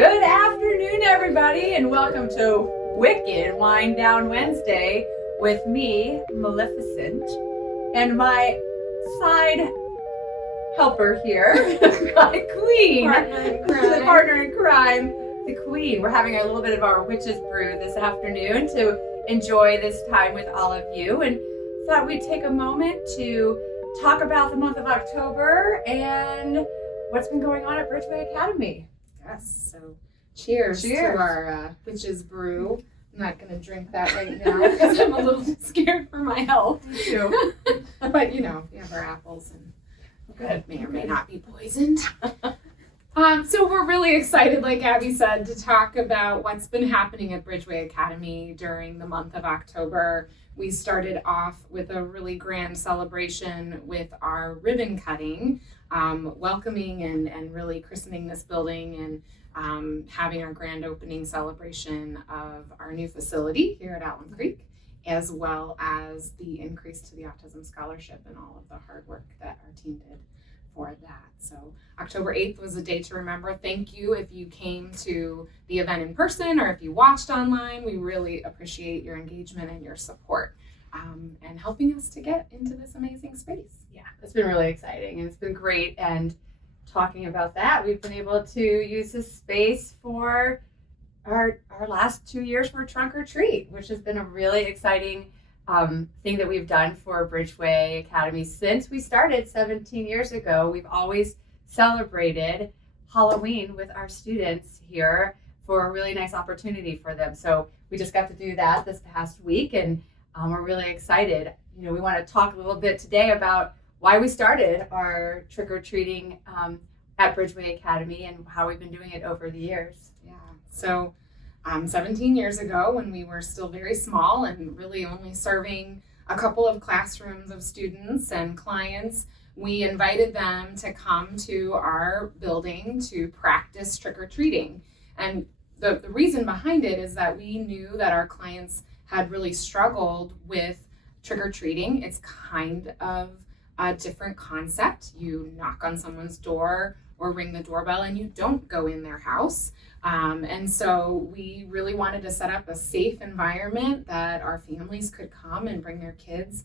Good afternoon, everybody, and welcome to Wicked Wind Down Wednesday with me, Maleficent, and my side helper here, my queen, the partner in crime, the queen. We're having a little bit of our witch's brew this afternoon to enjoy this time with all of you, and thought we'd take a moment to talk about the month of October and what's been going on at Bridgeway Academy. Yes, so cheers to our witch's brew. I'm not going to drink that right now because I'm a little scared for my health. Me too. But you know, we have our apples and Good. May or may not be poisoned. So we're really excited, like Abby said, to talk about what's been happening at Bridgeway Academy during the month of October. We started off with a really grand celebration with our ribbon cutting, welcoming and really christening this building and having our grand opening celebration of our new facility here at Alum Creek, as well as the increase to the Autism Scholarship and all of the hard work that our team did for that. So October 8th was a day to remember. Thank you if you came to the event in person or if you watched online. We really appreciate your engagement and your support and helping us to get into this amazing space. Yeah, it's been really exciting and it's been great. And talking about that, we've been able to use this space for our last 2 years for Trunk or Treat, which has been a really exciting thing that we've done for Bridgeway Academy since we started 17 years ago. We've always celebrated Halloween with our students here for a really nice opportunity for them. So we just got to do that this past week, and we're really excited. You know, we want to talk a little bit today about why we started our trick-or-treating at Bridgeway Academy and how we've been doing it over the years. Yeah, so 17 years ago, when we were still very small and really only serving a couple of classrooms of students and clients, we invited them to come to our building to practice trick-or-treating. And the reason behind it is that we knew that our clients had really struggled with trick-or-treating. It's kind of a different concept. You knock on someone's door or ring the doorbell and you don't go in their house. And so we really wanted to set up a safe environment that our families could come and bring their kids,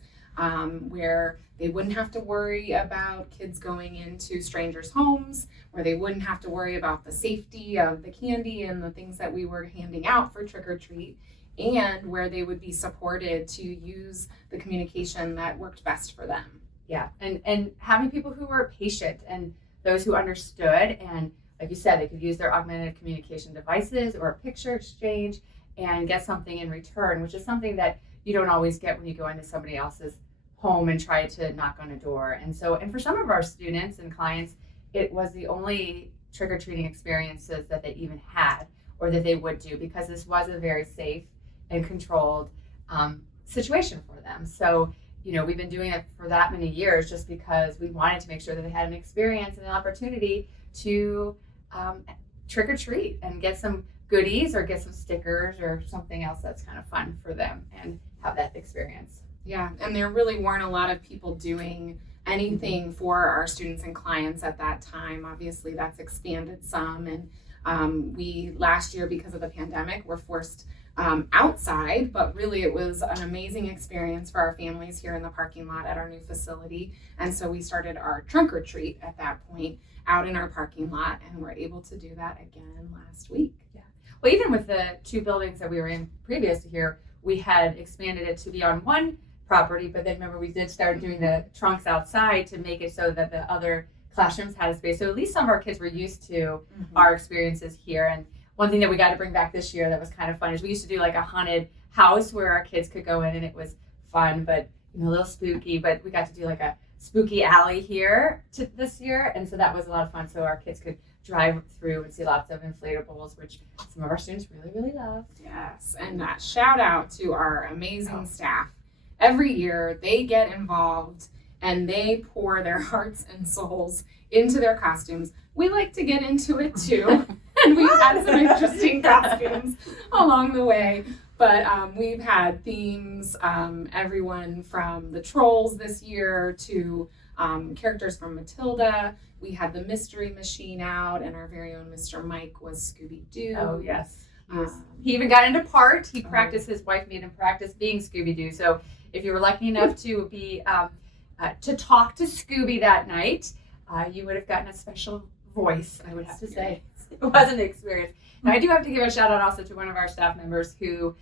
where they wouldn't have to worry about kids going into strangers' homes, where they wouldn't have to worry about the safety of the candy and the things that we were handing out for trick or treat, and where they would be supported to use the communication that worked best for them. Yeah, and having people who were patient and those who understood, and like you said, they could use their augmented communication devices or a picture exchange and get something in return, which is something that you don't always get when you go into somebody else's home and try to knock on a door. And for some of our students and clients, it was the only trick-or-treating experiences that they even had or that they would do, because this was a very safe and controlled situation for them. So, you know, we've been doing it for that many years just because we wanted to make sure that they had an experience and an opportunity to trick or treat and get some goodies or get some stickers or something else that's kind of fun for them and have that experience. Yeah, and there really weren't a lot of people doing anything for our students and clients at that time. Obviously, that's expanded some, and we last year, because of the pandemic, were forced outside, but really it was an amazing experience for our families here in the parking lot at our new facility. And so we started our trunk or treat at that point out in our parking lot, and we're able to do that again last week. Yeah. Well, even with the two buildings that we were in previous to here, we had expanded it to be on one property, but then remember we did start doing the trunks outside to make it so that the other classrooms had a space. So at least some of our kids were used to our experiences here. And one thing that we got to bring back this year that was kind of fun is we used to do like a haunted house where our kids could go in, and it was fun, but you know, a little spooky. But we got to do like a spooky alley here this year, and so that was a lot of fun. So our kids could drive through and see lots of inflatables, which some of our students really, really loved. Yes, and that shout out to our amazing staff. Every year they get involved and they pour their hearts and souls into their costumes. We like to get into it too. And we've had some interesting costumes along the way, but we've had themes, everyone from the Trolls this year to characters from Matilda. We had the mystery machine out, and our very own Mr. Mike was Scooby-Doo. Oh, yes. He even got into part. He practiced, his wife made him practice being Scooby-Doo. So if you were lucky enough to be to talk to Scooby that night, you would have gotten a special voice, I would have to say. It was an experience. Now, I do have to give a shout out also to one of our staff members who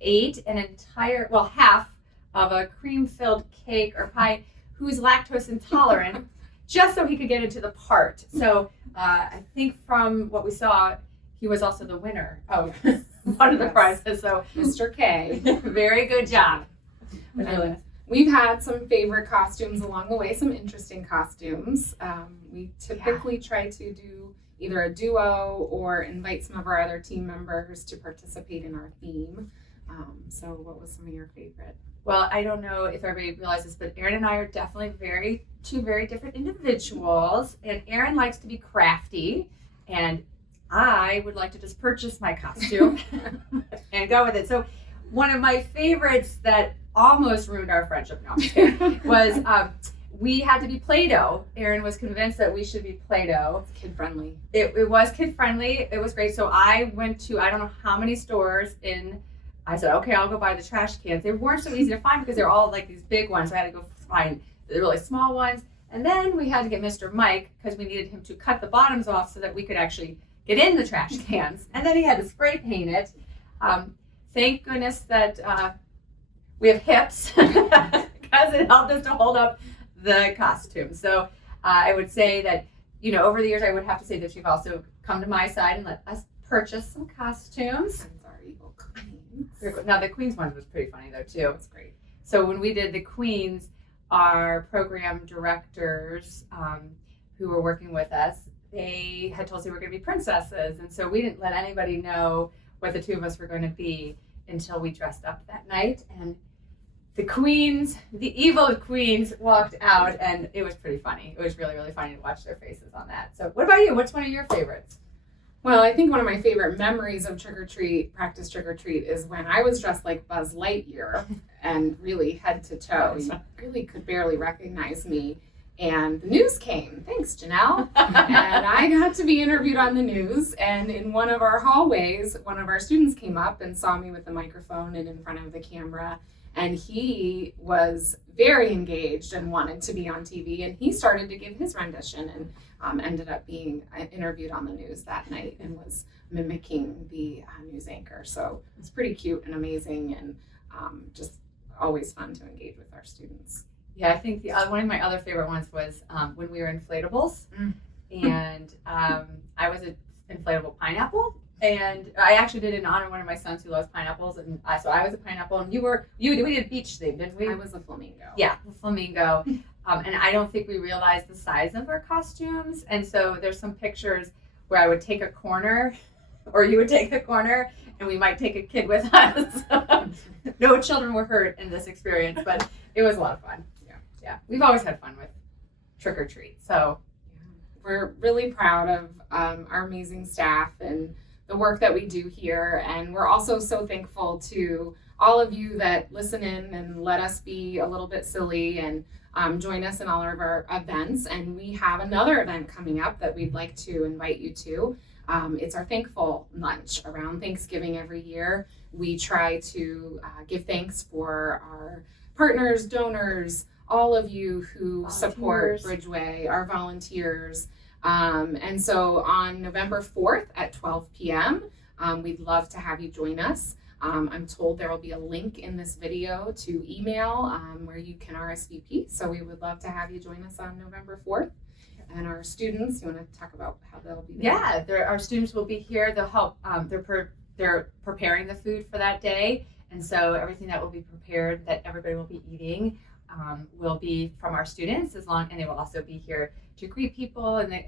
ate an entire, half of a cream-filled cake or pie, who's lactose intolerant, just so he could get into the part. So I think from what we saw, he was also the winner of one of the prizes. So Mr. K. Very good job. We've had some favorite costumes along the way, some interesting costumes. We typically try to do either a duo or invite some of our other team members to participate in our theme. So what was some of your favorite? Well, I don't know if everybody realizes, but Erin and I are definitely two very different individuals. And Erin likes to be crafty, and I would like to just purchase my costume and go with it. So one of my favorites that almost ruined our friendship was we had to be Play-Doh. Erin was convinced that we should be Play-Doh. Kid friendly. It was kid friendly. It was great. So I went to I don't know how many stores I said, okay, I'll go buy the trash cans. They weren't so easy to find because they're all like these big ones. So I had to go find the really small ones. And then we had to get Mr. Mike because we needed him to cut the bottoms off so that we could actually get in the trash cans. And then he had to spray paint it. Thank goodness that we have hips because it helped us to hold up the costume. So I would say that, over the years, I would have to say that you've also come to my side and let us purchase some costumes. Now, the Queens one was pretty funny, though, too. It's great. So when we did the Queens, our program directors who were working with us, they had told us they were going to be princesses. And so we didn't let anybody know what the two of us were going to be until we dressed up that night. And the queens, the evil queens, walked out, and it was pretty funny. It was really, really funny to watch their faces on that. So what about you? What's one of your favorites? Well, I think one of my favorite memories of practice trick or treat, is when I was dressed like Buzz Lightyear and really head to toe. You really could barely recognize me. And the news came. Thanks, Janelle. And I got to be interviewed on the news. And in one of our hallways, one of our students came up and saw me with the microphone and in front of the camera. And he was very engaged and wanted to be on TV. And he started to give his rendition and ended up being interviewed on the news that night and was mimicking the news anchor. So it's pretty cute and amazing, and just always fun to engage with our students. Yeah, I think one of my other favorite ones was when we were inflatables, and I was an inflatable pineapple, and I actually did it in honor of one of my sons who loves pineapples, and so I was a pineapple, and we did a beach thing, didn't we? I was a flamingo. Yeah, a flamingo, and I don't think we realized the size of our costumes, and so there's some pictures where I would take a corner, or you would take a corner, and we might take a kid with us. No children were hurt in this experience, but it was a lot of fun. Yeah, we've always had fun with trick or treat. So we're really proud of our amazing staff and the work that we do here. And we're also so thankful to all of you that listen in and let us be a little bit silly and join us in all of our events. And we have another event coming up that we'd like to invite you to. It's our Thankful Lunch around Thanksgiving every year. We try to give thanks for our partners, donors, all of you who support Bridgeway, our volunteers. And so on November 4th at 12 p.m., we'd love to have you join us. I'm told there will be a link in this video to email where you can RSVP. So we would love to have you join us on November 4th. And our students, you want to talk about how they'll be there? Yeah, our students will be here. They'll help. They're preparing the food for that day. And so everything that will be prepared that everybody will be eating will be from our students, and they will also be here to greet people in the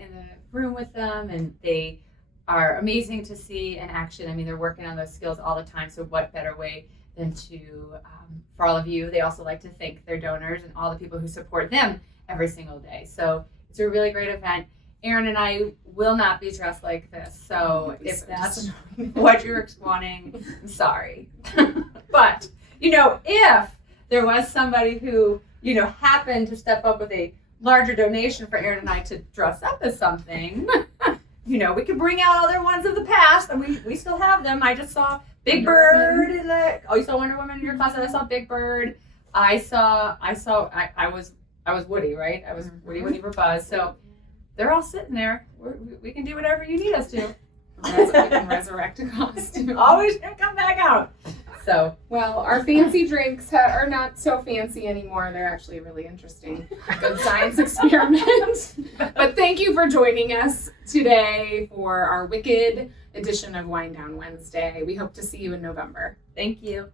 room with them, and they are amazing to see in action. I mean, they're working on those skills all the time, so what better way than to, for all of you, they also like to thank their donors and all the people who support them every single day. So it's a really great event. Erin and I will not be dressed like this, so if that's what you're wanting, I'm sorry. But, if there was somebody who, happened to step up with a larger donation for Erin and I to dress up as something, you know, we could bring out other ones of the past, and we still have them. I just saw Big Bird in the. Oh, you saw Wonder Woman in your class, and I saw Big Bird. I was Woody, right? I was Woody for Buzz. So they're all sitting there. We can do whatever you need us to. We can resurrect a costume. Always come back out. So, well, our fancy drinks are not so fancy anymore. They're actually really interesting. Good science experiment. But thank you for joining us today for our Wicked edition of Wine Down Wednesday. We hope to see you in November. Thank you.